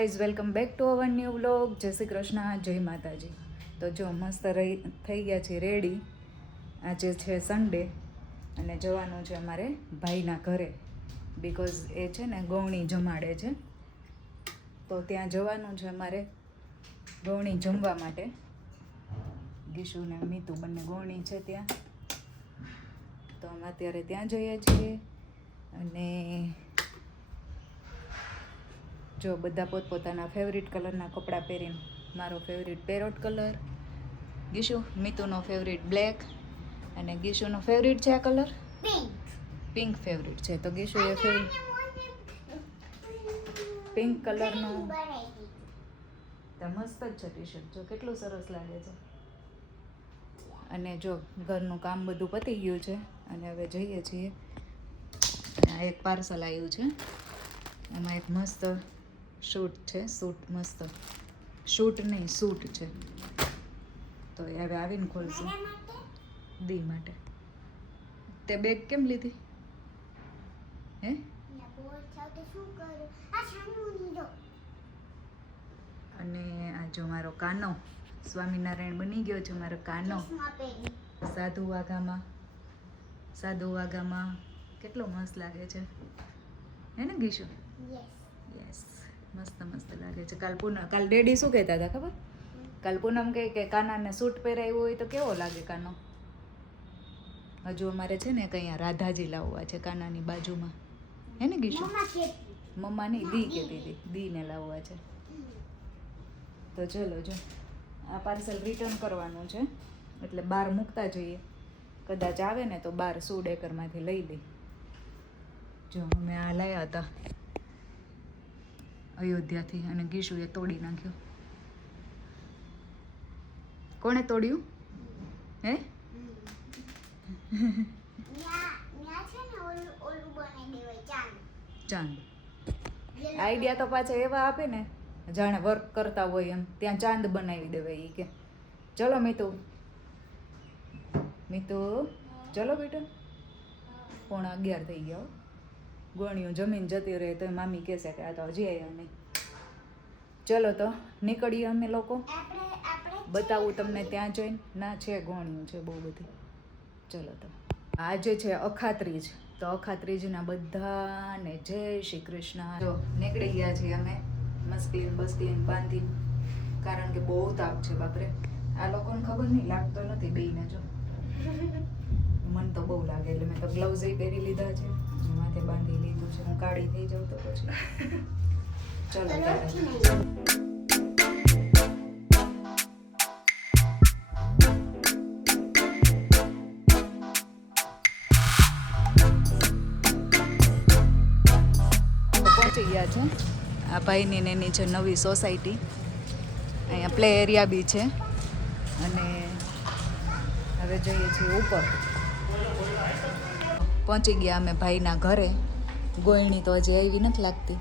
Guys welcome back to our new vlog. જય શ્રી કૃષ્ણ, જય માતાજી. તો જો મસ્ત થઈ ગયા છે રેડી. આજે છે સન્ડે અને જવાનું છે અમારે ભાઈના ઘરે, બિકોઝ એ છે ને ગૌણી જમાડે છે, તો ત્યાં જવાનું છે અમારે ગૌણી જમવા માટે. ગીશુ ને મીતુ બંને ગૌણી છે ત્યાં, તો અમે અત્યારે ત્યાં જઈએ છીએ. અને જો બધા પોતપોતાના ફેવરિટ કલરના કપડાં પહેરીને, મારો ફેવરિટ પેરોટ કલર, ગીશુ મીતુનો ફેવરિટ બ્લેક, અને ગીશુનો ફેવરિટ છે આ કલર પિંક ફેવરિટ છે. તો ગીશુ એ પિંક કલરનો તો મસ્ત જ છે ટી શર્ટ, જો કેટલું સરસ લાગે છે. અને જો ઘરનું કામ બધું પતી ગયું છે અને હવે જઈએ છીએ. આ એક પાર્સલ આવ્યું છે, એમાં એક મસ્ત શૂટ છે, સૂટ મસ્ત, શૂટ નહીં સૂટ છે, તો એ હવે આવીને ખોલશું. દી માટે. તે બેગ કેમ લીધી હે? અને આ જો મારો કાનો સ્વામિનારાયણ બની ગયો છે, મારો કાનો સાધુ વાઘામાં કેટલો મસ્ત લાગે છે, હે ને ગીશુ? યસ, મસ્ત લાગે છે. કાલ ડેડી શું કહેતા હતા ખબર? કાલ પૂનમ કહે કે કાનાને સૂટ પહેરાવ્યું હોય તો કેવો લાગે કાનો. હજુ અમારે છે ને કંઈ રાધાજી લાવવા છે કાનાની બાજુમાં, હે ને ગીશુ? મમ્મા નહીં, દી કહેતી હતી, દીને લાવવા છે. તો ચલો, જો આ પાર્સલ રિટર્ન કરવાનું છે, એટલે બહાર મૂકતા જઈએ. કદાચ આવે ને તો બહાર સુડેકરમાંથી લઈ લઈ. જો અમે આ લાવ્યા હતા અયોધ્યાથી, અને ગીશુએ તોડી નાખ્યો. કોણે તોડ્યું હે? ચાંદ. આઈડિયા તો પાછા એવા આપે ને જાણે વર્ક કરતા હોય એમ, ત્યાં ચાંદ બનાવી દેવાય. એ કે ચલો મીતુ ચલો બેટા. 11:15 થઈ ગયા. ગોણીઓ જમીન જતી રહે તો મામી કહેશે કે આ તો હજી આવ્યા નહીં. ચલો તો નીકળીએ અમે લોકો. બતાવું તમને ત્યાં જઈને. ના છે, ગોણીઓ છે બહુ બધી. ચલો તો આજે છે અખાત્રીજ, તો અખાત્રીજના બધાને જય શ્રી કૃષ્ણ. જો નીકળી ગયા છીએ અમે મસ્કલીન બાંધી, કારણ કે બહુ તાપ છે બાપરે. આ લોકોને ખબર નહીં લાગતો નથી બેયને, જો મને તો બહુ લાગે, એટલે મેં તો ગ્લવ્સ પહેરી લીધા છે, માથે બાંધી લીધું છે. હું કાળી થઈ જાઉં તો પછી ચલો પહોંચી ગયા છે. આ ભાઈની ને એની છે નવી સોસાયટી, અહીંયા પ્લે એરિયા બી છે. અને હવે જઈએ છીએ ઉપર. પહોંચી ગયા અમે ભાઈના ઘરે. ગોયણી તો હજી આવી નથી લાગતી,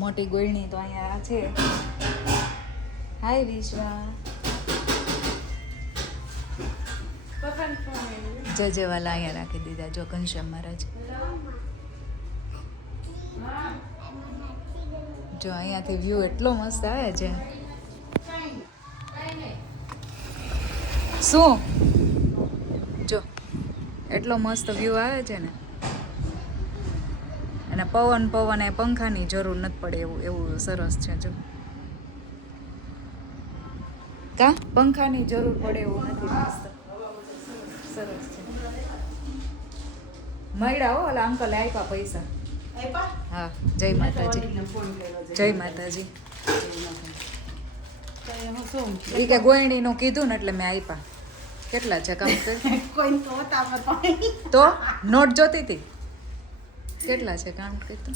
મોટી ગોયણી તો અહીંયા છે. હાય વિશ્વા, જજેવાલા અહીંયા રાખી દીધા. જો ઘનશ્યામ મહારાજ, જો અહીંયાથી વ્યૂ એટલો મસ્ત આવે છે. શું જો એટલો મસ્ત વ્યૂ આવે છે ને, અને પવન એ પંખાની જરૂર નથી પડે એવું સરસ છે. જો કા પંખાની જરૂર પડે એવું નથી, મસ્ત સરસ છે. મળ્યા હો, ઓલા અંકલે આપ્યા પૈસા. હા, જય માતાજી. જય માતાજી. એ કે ગોયણીનું કીધું ને એટલે મેં આપ્યા. કેટલા છે કામ તો નોટ જોતી હતી? કેટલા છે કાઉન્ટ કરતો?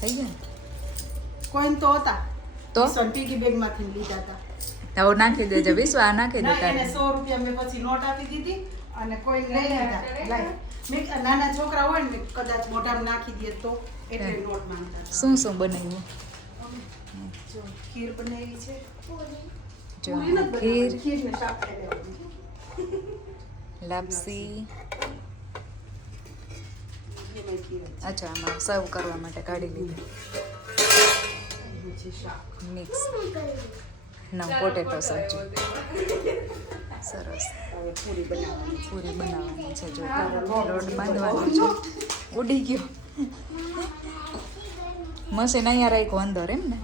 થઈ ગયા કોઈન તો હતા તો પીગી બેગ માંથી લીધા હતા. હવે નાખી દેજે વિશ્વા, નાખી દે. એને 100 રૂપિયા મેં પછી નોટ આપી દીધી અને કોઈન લઈ લીધા. મેં નાના છોકરા હોય ને કદાચ મોઢામાં નાખી દે તો એટલે નોટ માંગતા. શું બનાવ્યું? જો ખીર બનાવી છે, જો પૂરી નથી ખીર બનાવવાની, ખીરને શાક ખાઈ લેવાનું. લાપસી એમાંય ખીર જ. અચ્છા આમાં સર્વ કરવા માટે કાઢી લીધી પછી શાક. મિક્સ પોટેટો સબ્જી સરસ હવે પૂરી બનાવવાની. પૂરી બનાવવાની છે જો લોટ બાંધવાનો છે ઉડી ગયો મશીન અહીંયા રાખ્યો અંદર એમ ને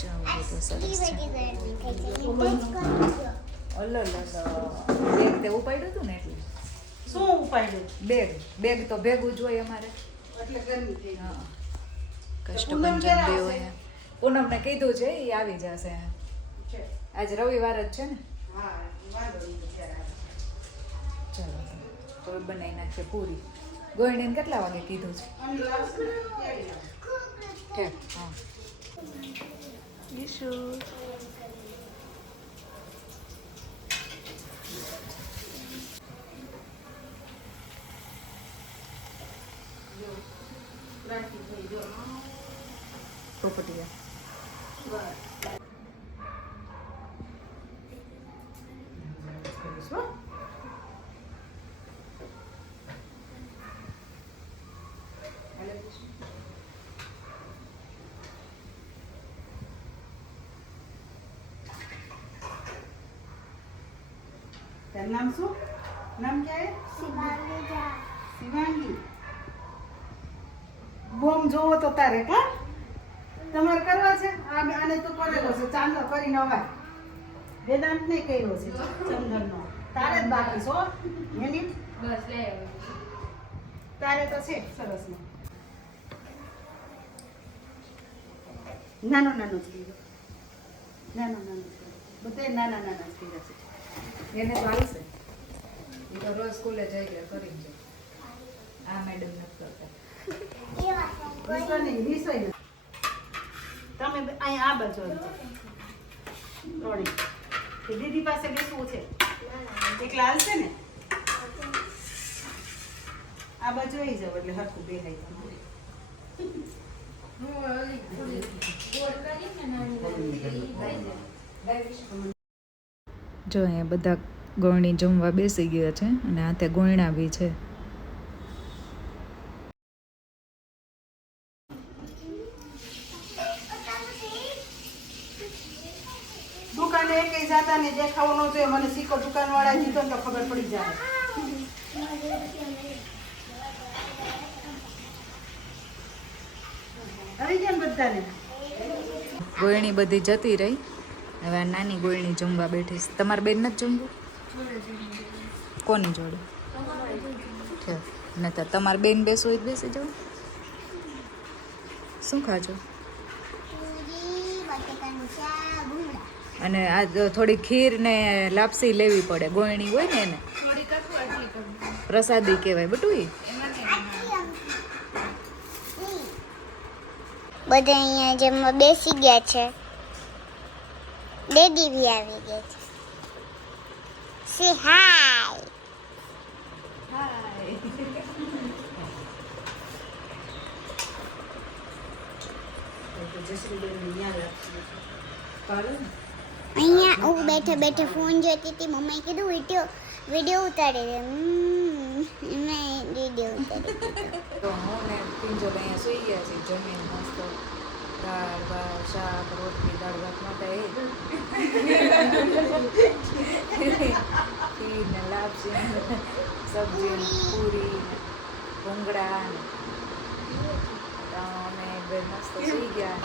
ચાલો બધું સરસ છે અલગ બેગ તે ઉપાડ્યું હતું ને એટલે શું ઉપાડ્યું? બેગ તો ભેગું જ હોય અમારે એટલે ગરમી થઈ ગઈ. હા કષ્ટભંજન દેવ અહીંયા પૂનમને કીધું છે એ આવી જશે છે. આજ રવિવાર જ છે ને હા, વાંધો નહીં તો ત્યારે આવે. ચાલો તો બનાવી નાખીએ પૂરી ગોળણીને કેટલા વાગે કીધું છે અને લાવશે ને ત્યારે લાવશે. ઠેક હા ઈશુ રાખી થઈ જો. પોપટિયા બસ. કરીશ હો. હાલે કૃષ્ણ. તારું નામ શું? નામ ક્યાં હે? શિવાંગી. બોમ જોવો તો તારે કા તમારે કરવા છે આને તો કરેલો છે ચાંદલો કરીને અવાજ વેદાંત ને કર્યો છે ચંદનનો તારે જ બાકી છો એની બસ લે તારે તો છે સરસ નાનો નાનો જ કર્યો નાનો નાનો જ કર્યો બધે નાના નાના જ કર્યા છે એને તો આવશે એ તો રોજ સ્કૂલે જઈ ગયા કરીને જાય આ મેડમ નથી કરતા વિષય નહીં વિષય નહીં તમે અહીંયા આ બાજુ આવજો. રોણી તે દીદી પાસે બેસવું છે એકલા હાલશે ને આ બાજુ આવી જાવ એટલે હરખું બેહાય તમારે હું ઓલી પૂરી ગોળ કરી ને નાની નાની જો અહીંયા બધા ગોળણી જમવા બેસી ગયા છે અને આ તે ગોળણા બી છે દુકાને એકેય જાતા ને દેખાવો ન જોઈએ મને સિક્કો દુકાન વાળા દીધો ને તો ખબર પડી જાય આવી ગયા ને બધાને ગોળણી બધી જતી રહી હવે આ નાની ગોળણી જમવા બેઠી છે તમારે બેન નથી જમવું કોની જોડે છે નહીતર તમારે બેન બેસવું હોય તો બેસી જાઓ શું ખાજો અને આ થોડી ખીર ને લાપસી લેવી પડે ગોળણી હોય ને એને થોડી કકુ આટલી કરું પ્રસાદી કહેવાય બટું ઈ એમાં બધા અહીંયા જમવા બેસી ગયા છે ડેડી બી આવી ગયા છે સે હાય અહીંયા હું બેઠા બેઠા ફોન જોતી હતી મમ્મીએ કીધું વિડીયો ઉતારી દે મેં વિડીયો ઉતારી દીધો તો હું ને પિંજલ અહીંયા સુઈ ગયા છે જમીન મસ્ત દાળ ભાત શાક રોટલી દાળ ભાત માટે ખીર ને લાપસી સબ્જી ને પૂરી ને ભૂંગળા ને તો અમે બે મસ્ત સુઈ ગયા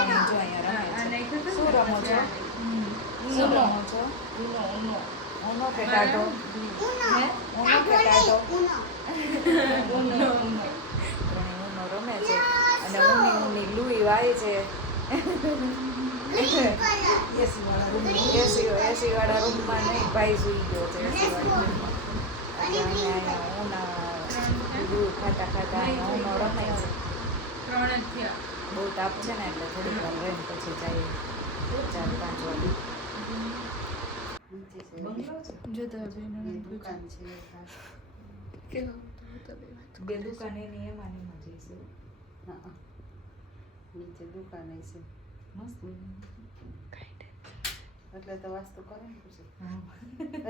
અને જો અહીંયા રમે છે શું રમો છો શું રમો છો ઉનો કે ટાટો હે ઉનો કે ટાટો ઉનો રમે છે અને ઊની લુઈ વાય છે એસી વાળા રૂમમાં નહીં ભાઈ સુઈ ગયો છે એસી વાળા રૂમમાં એટલે અમે અહીંયા ઊના લૂ ખાતા ખાતા ઊનો રમે છે 3 જ થયા બહુ તાપ છે ને એટલે થોડીક વાર રહીને પછી જાય 4-5 વાગે નીચે છે બંગલો છે જતા જઈને દુકાન છે કેવું તો બે વાત બે દુકાન એની એમાં ને એમાં જઈશું હા નીચે દુકાન છે મસ્ત એટલે તો વાસ્તુ કરે ને પછી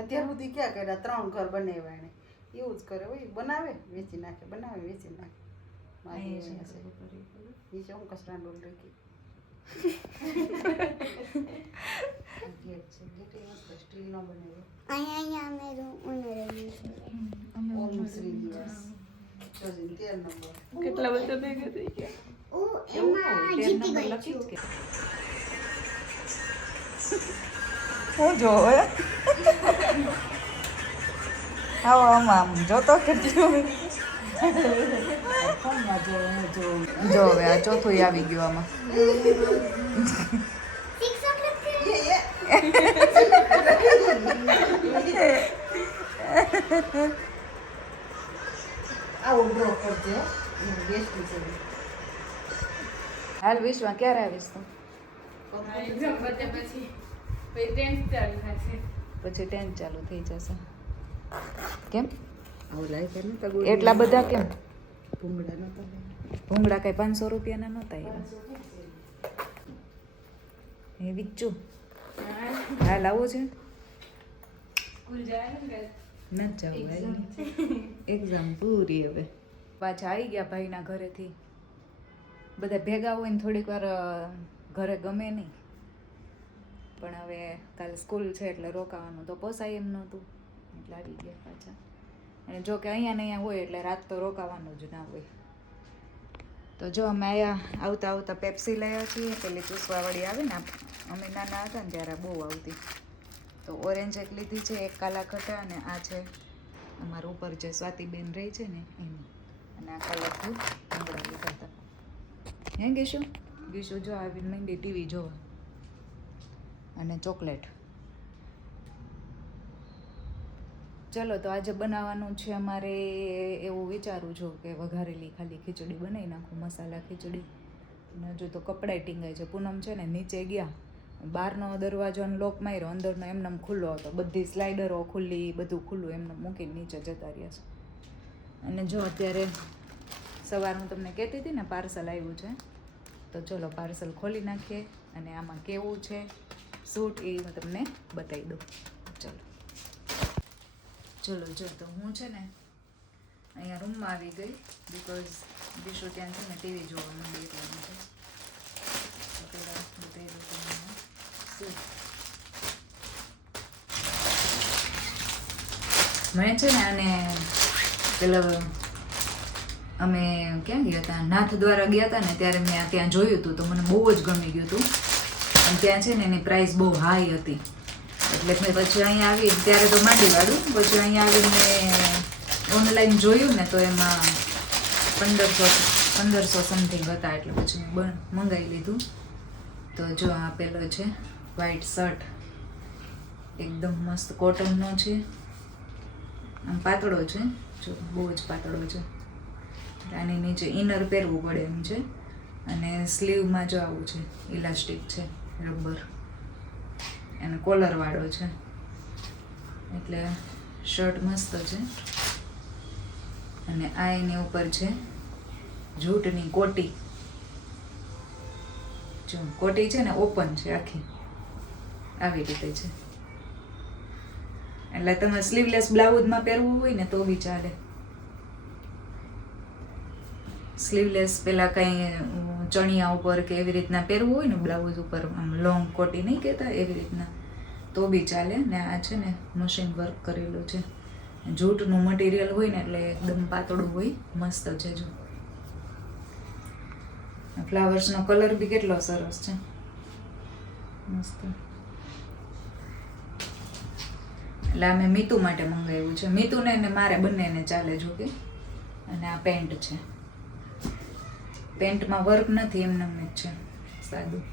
અત્યાર સુધી ક્યાં કર્યા 3 ઘર બનાવ્યા એને એવું જ કરે હોય બનાવે વેચી નાખે બનાવે વેચી નાખે મારી નીચે હું કચરા ડોલ રાખી ગેટ છે ગેટ એ મસ્ત સ્ટીલનો બનાવ્યો અહીંયા અમે ઉમેરેલું છે ઓમ શ્રી દિવસ 13 નંબર કેટલા બધા ભેગા થઈ ગયા ઓ એમાં જીતી ગઈ લખી છું જ કે હું જોવે આવો આમ જોતો કેટલું જો હવે આ ચોથું આવી ગયું આમાં શિક્ષક લખી આવો ડ્રો કરજો બેસ્ટ છે હાલ વિશ્વા ક્યારે આવીશ તું એક્ઝામ પતે પછી 10th ચાલુ થશે પછી 10 ચાલુ થઈ જશે કેમ આવો લાઈફ એને તો એટલા બધા કેમ ભૂંગળા નતો ભૂંગળા કઈ 500 રૂપિયાના નહોતા એ વિચ્ચું હાલ આવું છે સ્કૂલ જાય ને ન જવું એક્ઝામ પૂરી હવે પાછા આવી ગયા ભાઈના ઘરેથી બધા ભેગા હોય ને થોડીક વાર ઘરે ગમે નહીં પણ હવે કાલે સ્કૂલ છે એટલે રોકાવાનું તો પોસાય એમ નહોતું એટલે આવી ગયા પાછા અને જો કે અહીંયા ને અહીંયા હોય એટલે રાત તો રોકાવાનું જ ના હોય તો જો અમે આવતા આવતા પેપ્સી લયા છીએ પેલી ચૂસવાવાળી આવે ને અમે નાના હતા ને ત્યારે બહુ આવતી તો ઓરેન્જ એક લીધી છે એક કાલા ખટા અને આ છે અમારા ઉપર જે સ્વાતિબેન રહી છે ને એની અને આ કલરફુલ ભૂંગળા લીધા હતા હે ગીશુ ગીશુ જો આવીને મંડી ટીવી જોવા અને ચોકલેટ ચલો તો આજે બનાવવાનું છે અમારે એવું વિચારું છું કે વઘારેલી ખાલી ખીચડી બનાવી નાખું મસાલા ખીચડી અને હજુ તો કપડાય ટીંગાય છે પૂનમ છે ને નીચે ગયા બહારનો દરવાજોનો લોક માર્યો અંદરનો એમનેમ ખુલ્લો હતો બધી સ્લાઇડરો ખુલ્લી બધું ખુલ્લું એમને મૂકીને નીચે જતા રહ્યા છે અને જો અત્યારે સવાર હું તમને કહેતી હતી ને પાર્સલ આવ્યું છે તો ચલો પાર્સલ ખોલી નાખીએ અને આમાં કેવું છે સૂટ એ હું તમને બતાવી દઉં ચલો જો તો હું છે ને અહીંયા રૂમમાં આવી ગઈ બિકોઝ બીશો ત્યાં છે ને ટીવી જોવા માંડી એટલા માટે તો પહેલાં બતાવી દઉં તમને સૂટ મને છે ને આને પેલા અમે ક્યાં ગયા હતા નાથ દ્વારા ગયા હતા ને ત્યારે મેં ત્યાં જોયું હતું તો મને બહુ જ ગમી ગયું હતું અને ત્યાં છે ને એની પ્રાઇસ બહુ હાઈ હતી એટલે મેં પછી અહીંયા આવી ત્યારે તો માંડી વાળું પછી અહીંયા આવીને મેં ઓનલાઈન જોયું ને તો એમાં 1500 સમથિંગ હતા એટલે પછી મેં મંગાવી લીધું તો જો આ પેલો છે વ્હાઈટ શર્ટ એકદમ મસ્ત કોટનનો છે આમ પાતળો છે જો બહુ જ પાતળો છે આની નીચે ઇનર પહેરવું પડે એમ છે અને સ્લીવમાં જો આવું છે ઇલાસ્ટિક છે રબર અને કોલરવાળો છે એટલે શર્ટ મસ્ત છે અને આ એની ઉપર છે જૂટની કોટી જો કોટી છે ને ઓપન છે આખી આવી રીતે છે એટલે તમે સ્લીવલેસ બ્લાઉઝમાં પહેરવું હોય ને તો બી ચાલે સ્લીવલેસ પેલા કંઈ ચણિયા ઉપર કે એવી રીતના પહેરવું હોય ને બ્લાઉઝ ઉપર આમ લોંગ કોટી નહીં કહેતા એવી રીતના તો બી ચાલે ને આ છે ને મશીન વર્ક કરેલું છે જૂટનું મટીરિયલ હોય ને એટલે એકદમ પાતળું હોય મસ્ત છે જો ફ્લાવર્સનો કલર બી કેટલો સરસ છે મસ્ત એટલે આ મેં મીતુ માટે મંગાવ્યું છે મીતુને ને મારે બંનેને ચાલે જો કે અને આ પેન્ટ છે પેન્ટમાં વર્ક નથી એમને જ છે સાદું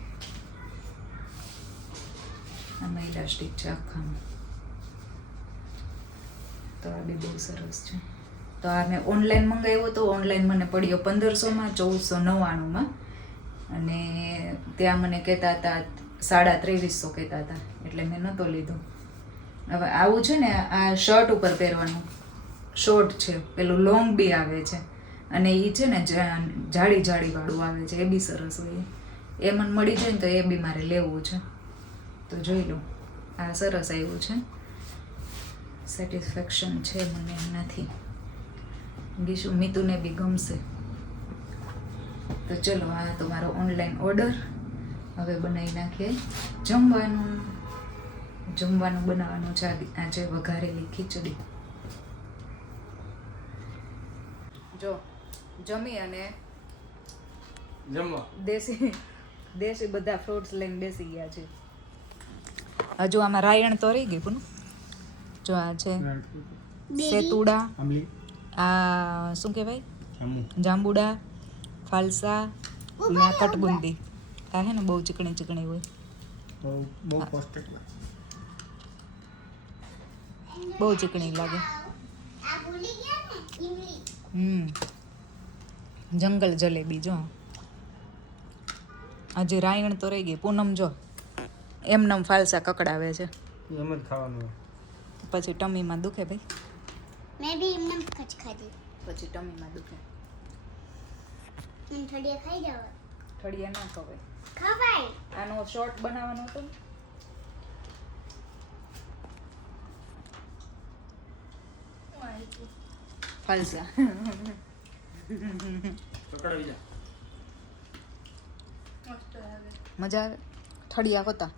આમાં ઇલાસ્ટિક છે આખામાં તો આ બી બહુ સરસ છે તો આ મેં ઓનલાઈન મંગાવ્યો તો ઓનલાઈન મને પડ્યો 1500માં 1499માં અને ત્યાં મને કહેતા હતા 2350 કહેતા હતા એટલે મેં નહોતો લીધો હવે આવું છે ને આ શર્ટ ઉપર પહેરવાનું શોર્ટ છે પેલું લોંગ બી આવે છે અને એ છે ને જાડી વાળું આવે છે એ બી સરસ હોય એ મને મળી જાય ને તો એ બી મારે લેવું છે તો જોઈ લો આ સરસ આવ્યું છે, સેટિસ્ફેક્શન છે મને એનાથી. ગીશું મિતુને બી ગમશે. તો ચલો, આ તમારો ઓનલાઈન ઓર્ડર. હવે બનાવી નાખીએ જમવાનું. જમવાનું બનાવવાનું છે આજે, વઘારેલી ખીચડી. જો જમી અને જમવા દેશી બધા ફ્રૂટ્સ લઈને બેસી ગયા છે. હજુ આમાં રાયણ તો રહી ગઈ પૂનું. જો આ છે સેતુડા, આ શું કહેવાય, જાંબુડા, ફાલસા, ને કટબુંદી. આ હે ને બહુ ચીકણી ચીકણી હોય, બહુ પૌષ્ટિક. બહુ ચીકણી લાગે. આ ભૂલી ગયા ને ઇમલી. જંગલ જલેબી. જો હજી રાયણ તો રહી ગઈ. પૂનમ જો એમનેમ ફાલસા કકડાવે છે, એમ જ ખાવાનું. પછી ટમીમાં દુખે ભાઈ, મેં બી એમને ખચ ખાધી. પછી ટમીમાં દુખે. મને થોડી ખાઈ જાવ. ઠળિયા ના ખવાય. ખવાય. આનો શોર્ટ બનાવવાનો હતો ને. ફાલસા પકડાવી જા. મજા આવે. ઠળિયા હોતા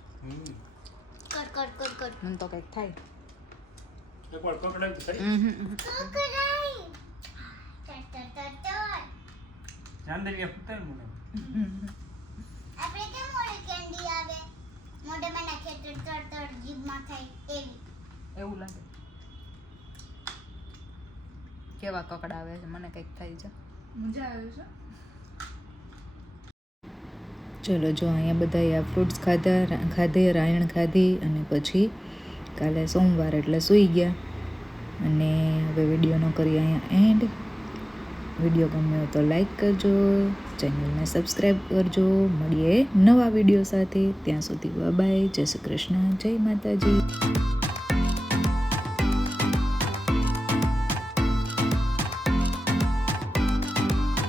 કટ કટ કટ કટ. મને તો કંઈક થાય. એકવાર પકડાવી તો ખરી. કકડાઈ. ટટ ટટ ટટ. ચાંદલિયા ફૂટે ને મને. આપણે કેમ મોડે કેન્ડી આવે મોઢામાં નાખે તો તડ તડ જીભમાં થાય એવી. એવું લાગે. કેવા કકડાવે છે, મને કંઈક થાય છે. મજા આવે છે. ચલો જો અહીંયા બધાએ આ ફ્રૂટ્સ ખાધે, રાયણ ખાધી અને પછી કાલે સોમવાર એટલે સૂઈ ગયા. અને હવે વિડીયોનો કરીએ અહીંયા એન્ડ. વિડીયો ગમ્યો હોય તો લાઈક કરજો, ચેનલને સબસ્ક્રાઈબ કરજો. મળીએ નવા વિડીયો સાથે. ત્યાં સુધી બાય. જય શ્રી કૃષ્ણ, જય માતાજી.